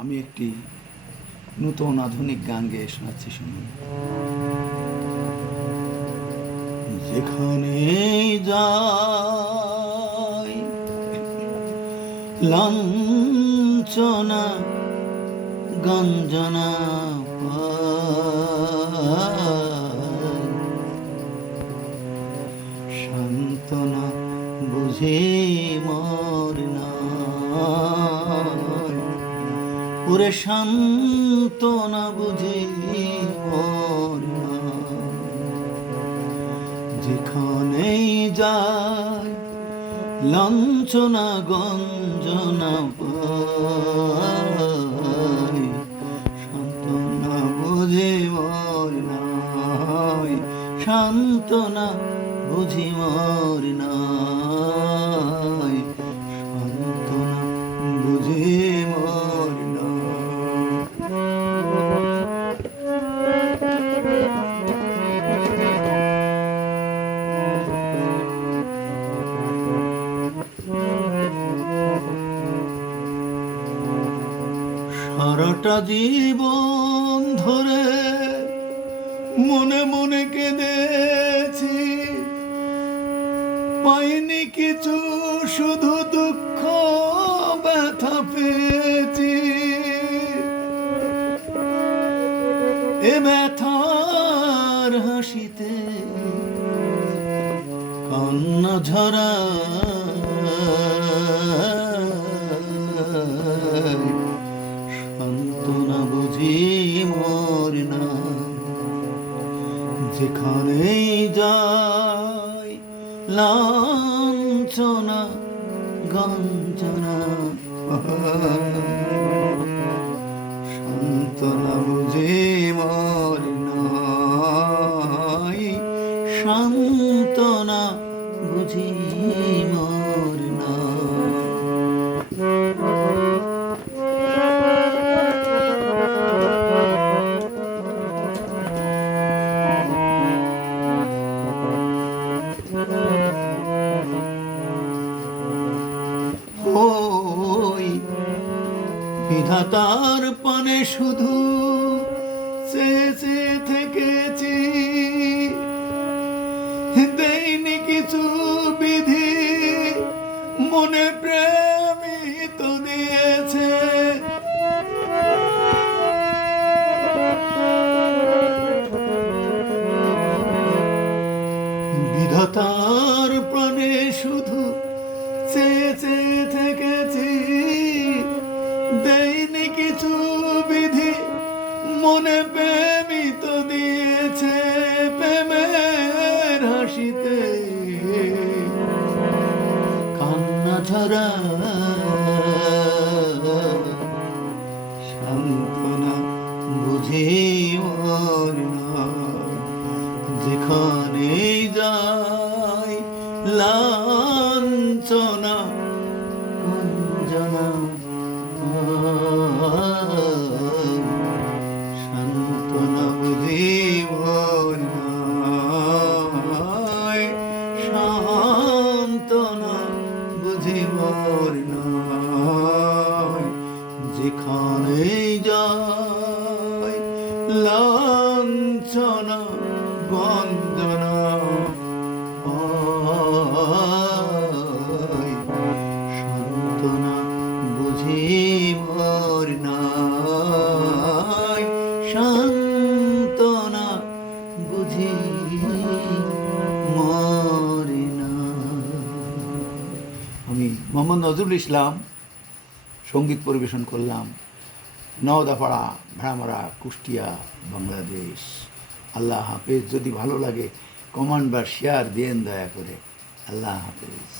আমি একটি নূতন আধুনিক গান গেয়ে শোনাচ্ছি, শুনুন। যেখানে যাই লাঞ্ছনা গঞ্জনা পাই, সান্ত্বনা বুঝে মোর নাই, ওরে সান্ত্বনা বুঝে মোর নাই। যেখানেই যাই লাঞ্ছনা গঞ্জনা পাই, সান্ত্বনা বুঝে মোর নাই, সান্ত্বনা বুঝি মোর নাই, সান্ত্বনা বুঝি মোর সারাটা জীবন ধরে মনে মনে কেঁদেছি, পাইনি কিছু, শুধু দুঃখ ব্যথা পেয়েছি। এ ব্যথার হাসিতে কান্না ঝরা, সান্ত্বনা বুঝি মোর নাই। যেখানেই যাই লাঞ্ছনা গঞ্জনা সান্ত্বনা বুঝি মোর নাই, সান্ত্বনা বুঝি মোর নাই। ওই বিধাতার পানে শুধু চেয়ে চেয়ে থেকেছি, দেয়নি কিছু বিধি, মনে প্রেমই তো দিয়েছে। বিধাতার প্রাণে শুধু চেয়ে চেয়ে থেকেছি, দেয়নি কিছু বিধি, মনে প্রেমই তো দিয়েছে। প্রেমের হাসিতে কান্না ঝরা, সান্ত্বনা বুঝি মোর নাই। যেখানে যাই লাঞ্ছনা গঞ্জনা পাই, সান্ত্বনা বুঝি মোর নাই, সান্ত্বনা বুঝি মোর নাই। যেখানে যাই লাঞ্ছনা গঞ্জনা পাই, সান্ত্বনা বুঝি মোর নাই, সান্ত্বনা বুঝি মোর নাই। আমি মোহাম্মদ নজরুল ইসলাম সঙ্গীত পরিবেশন করলাম, নওদাপাড়া, ভেড়ামারা, কুষ্টিয়া, বাংলাদেশ। আল্লাহ হাফেজ। যদি ভালো লাগে কমেন্ট বা শেয়ার দেন দয়া করে। আল্লাহ হাফেজ।